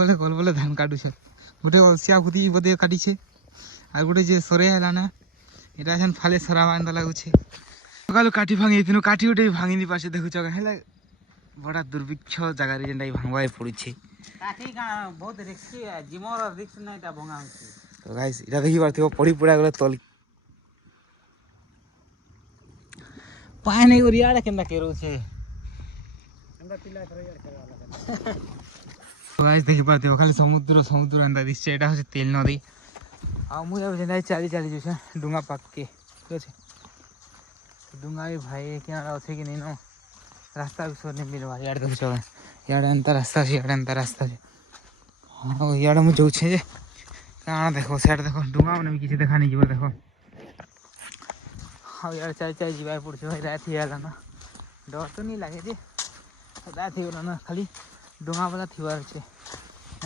कल बोले धान काटुछ गोटे अलसिया भूति बोधे काटिछे আর গোটে যে সরে হেলা না এটা এখন ফালে সরাবা এন্তা লাগুছে সকালু কাটি ভাঙি কিন্তু কাটি উঠে ভাঙিনি পাশে দেখুছ হেলা বড় দুর্ভিক্ষ জায়গায় যেটা ভাঙবাই পড়ছে কাটি বহুত রিস্কি জিমর রিস্ক নাই এটা ভাঙা হচ্ছে তো গাইস এটা দেখি পারথিব পড়ি পড়া গলে তল পায় নাই ওরিয়াড়ে কেনটা কেরুছে আমরা পিলা ধরে যাওয়া লাগে তো গাইস দেখি পারথিব খালি সমুদ্র সমুদ্র এন্তা দিচ্ছে এটা হচ্ছে তেল নদী আর মুই अब जेना चाली चाली जोसे डुंगा पाक के ठीक আছে डुंगा भी भाई किनारा আছে कि नहीं नो रास्ता भी सोने मिलवा यार देखो छ यार अंतर रास्ता है यार अंतर रास्ता है हां यार मु जो छे काना देखो सेट देखो डुंगा में भी किसी देखा नहीं जीव देखो हां यार चाली चाली जीवा पड़छ भाई रात ही आला ना डर तो नहीं लागे जे रात ही होला ना खाली डुंगा वाला थिवार छे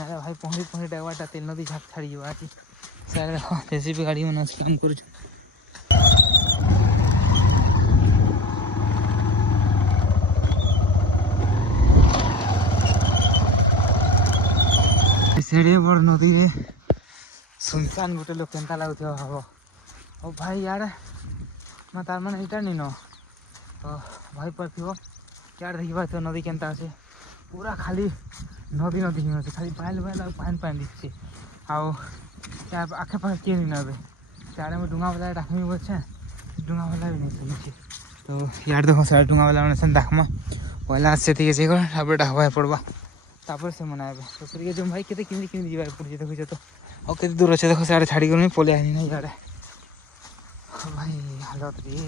अरे भाई पहरी पहरी डावाटा तेल नदी झाक छाड़ी जीवा छी सारे देखो जेसीबी गाड़ी में नाच काम करू सेड़े बड़ नदी रे सुनसान गोटे लोक केनता लागुथियो हबो ओ भाई यार म तार माने इटा नहीं न तो भाई परथियो यार देखिबा तो नदी केनता আছে पूरा खाली नदी नदी नहीं আছে खाली पाइल पाइल पानी पानी दिछे आओ यार आखे पास के नहीं नबे चारे में डुंगा वाला राखमी बोलछे डुंगा वाला भी नहीं सुनिछे तो यार देखो सारे डुंगा वाला ने सन दाखमा पहला से थी जे कर अब डाहवा पड़बा तापर से मनाबे तो सरिया जो भाई केते किनी किनी जीवा पड़ देखो जे तो और केते दूर আছে देखो सारे छाड़ी कर पले आनी नहीं यार भाई हालत रे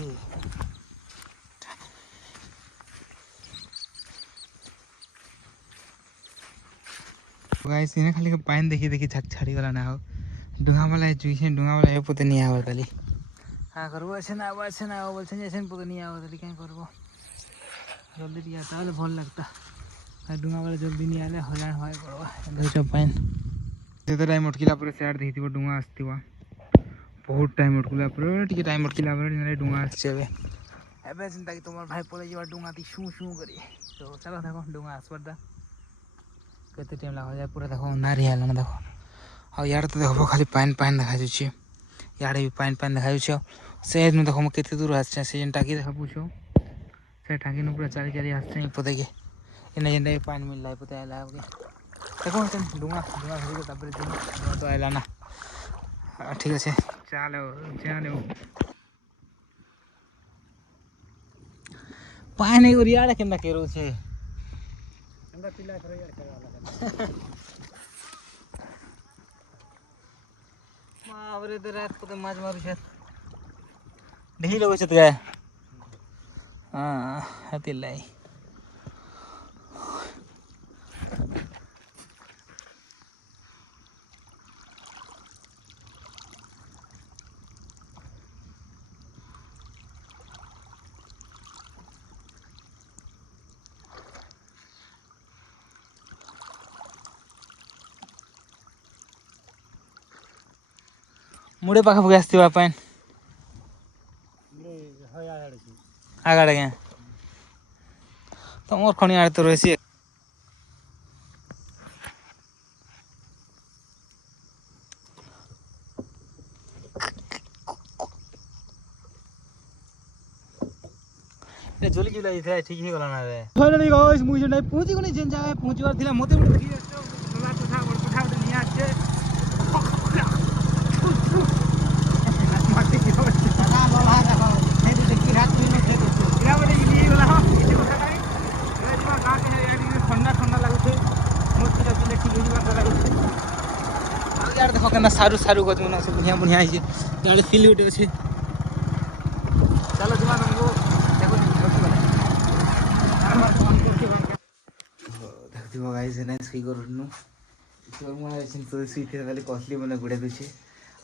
गाइस इने खाली पानी देखी देखी झक छाड़ी गला ना हो डुंगा वाला जुइसे डुंगा वाला ए पते नहीं आवा तली हां करबो ऐसे ना बोलछन ऐसे पते नहीं आवा तली काय करबो जल्दी दिया ताले भल लगता आ डुंगा वाला जल्दी नहीं आले हलान होय पड़वा देखो पानी ते टाइम अटकिला पर साइड देखिबो डुंगा आस्तिवा बहुत टाइम अटकिला पर टिके टाइम अटकिला पर डुंगा आछेबे एबे चिंता कि तुम्हार भाई पले जेबा डुंगा ती शू शू करी तो चलो देखो डुंगा आसपरदा केते टाइम लगा जाए पूरा देखो नारी हाल ना देखो और यार तो देखो खाली पानी पानी देखा जाउछि यार भी पानी पानी देखा जाउछि से में देखो म केते दूर आछे से जन टाकी देखा पूछो से टाकी न पूरा चाली चाली आछे पते के इने जन पानी मिल लाय पते आला के देखो सन डुंगा डुंगा धरि के तबरे दिन तो आला ना ठीक है चलो चलो पानी ओरियाडे केनता केरो छे আমরা পিলা ধরে যাওয়া লাগে मावरे तो रात को माछ मारू छे ढील हो छत गए हां हतिलाई मुड़े पाखा पके आस्तिबा पाइन হয় আড়ে কি आगाड़े के तो मोर खणी आड़े तो रहसी ए जोली जुला इथे ठीक ही गला ना रे फाइनली गाइस मुई जे नै पहुंची कोनी जेन जगह पहुंचवार थिला मते मते देखि तो सोला टोठा बड़ कोठा निया छे यार देखो केना सारू सारू गज मन से बढ़िया बढ़िया है गाड़ी फील उठे छे चलो जमा हमको देखो देखो गाइस ना स्पीकर नु स्पीकर मारे छिन तो स्पीकर वाली कॉस्टली मन गुडे दुछे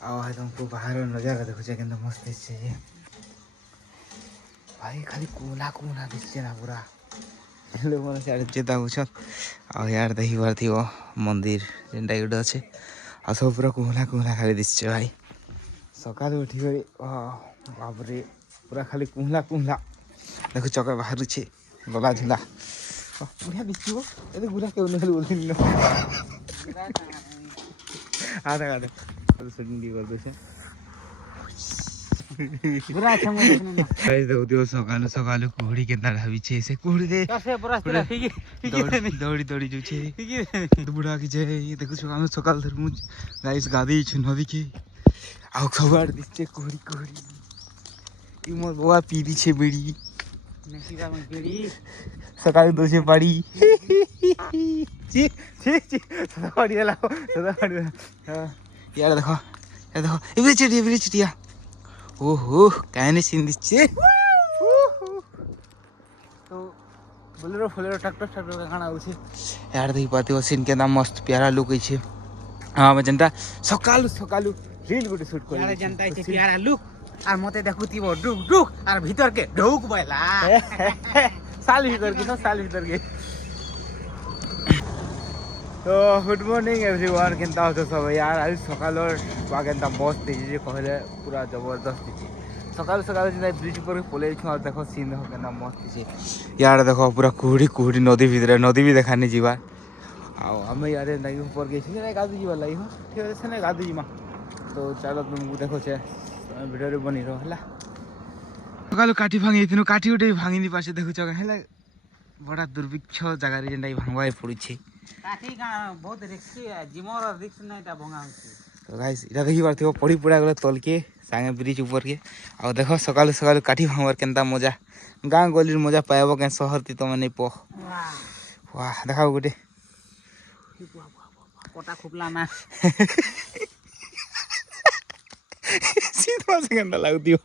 आ तुमको बाहर नजारा देखो छे केना मस्त छे भाई खाली कोला कोला दिसছে ना पूरा हेलो मन से जेता होछ आ यार देखि बारथियो मंदिर जेंटा गुड আছে आ सब पूरा कोला कोला खाली दिसছে भाई सकाल उठी गई बाप रे पूरा खाली कोला कोला देखो चका बाहर छे गला झुला बढ़िया दिसियो ए गुला के ओने खाली बोलथिन आधा आधा तो शूटिंग भी कर दो से बुरा अच्छा मैं देखने ना गाइस देखो दियो सकालु सकालु कुहड़ी केनता ढाबी छे से कुहड़ी दे कैसे बुरा तेरा फिकी दौड़ी दौड़ी जो छे बुढ़ा की जे ये देखो सकालु सकाल धरमु गाइस गादी छ नदी के आउ खबर दिछे कुहड़ी कुहड़ी ई मोर बुआ पीदी छे बीड़ी नसीरा में गेड़ी सकाल दो छे पड़ी ची ची ची सदाड़ी वाला सदाड़ी यार देखो इबे चिटिया ओहो कहने सीन दिछे तो बोलेरो फोलेरो ट्रैक्टर का खाना होछे यार देखि पाते हो सीन के नाम मस्त प्यारा लुक छे हां मैं जनता सकालु सकालु रील गुटे शूट कर यार जनता है प्यारा लुक আর মতে দেখুতি বড় ডুক ডুক আর ভিতর কে ঢুক বয়লা साल भीतर की साल भीतर के तो गुड मॉर्निंग एवरीवन केनता हो सब यार आज सकालर केनता मस्त जे कहले पूरा जबरदस्त थी सकाल सकाल जे ब्रिज पर पले छु देखो सीन देखो केना मस्त छे यार देखो पूरा कुहड़ी कुहड़ी नदी भीतर नदी भी देखानी जीवा आ हमें यार नदी ऊपर के छी गादी जीवा लाई हो ठीक है से गादी जीमा तो चलो तुमको देखो छे भिडियो रे बनी रहो हला सकाल काटी भांगी तिनो काटी उठे भांगिनी पासे देखु छ हला बड़ा दुर्भिक्ष जगह रे जेंडा भांगवाई पड़ी छे काठी का बहुत रिस्की है जिमोर रिस्क नहीं ता भंगा तो गाइस इटा देखि पारथिबो पड़ी पुड़ा गले तल के संगे ब्रिज ऊपर के आ देखो सकाल सकाल काठी भांगवर केनता मजा गां गलिर मजा पाएबो के शहर ती तो माने प वाह देखाओ गुटे कोटा खुपला ना सीधा से केनता लागदियो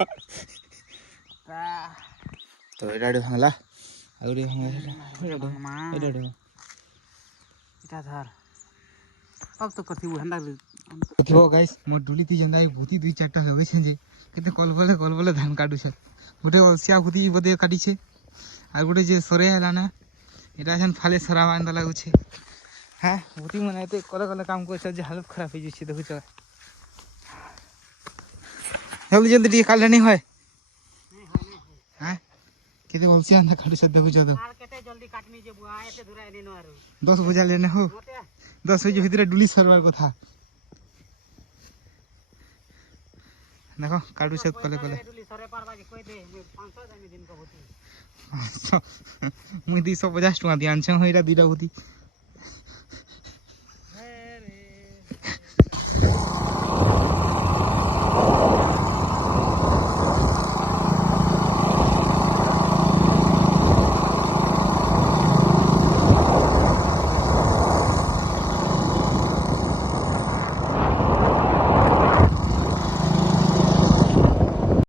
तो एटा भांगला आउरी भांगा एटा इटा धर अब तो कथि हंदा देखो गाइस मोर डुली ती जंदा भूती दुई चारटा होबे छे जे केते कल बोले धान काटू छे गुटे अलसिया भूती बदे काटी छे आ गुटे जे सरे हला ना एटा छन फाले सरा बांधा लागू छे हां भूती मनाते कल काम को जे हालत खराब हो जे देखु छ जल्दी जल्दी टी काल नहीं होय हां केते अलसिया ना काटू छ देखु छ तो आर केते जल्दी काटनी जे बुआ एते दूरा एने न आरो 10 बजा लेने हो 10 बजे भीतर डुली सरवार को था देखो काटू से कले डुली सरे पारबा जे कोइ दे 500 जानी दिन को होती मुई 250 टका दियान छ होइरा दुइटा होती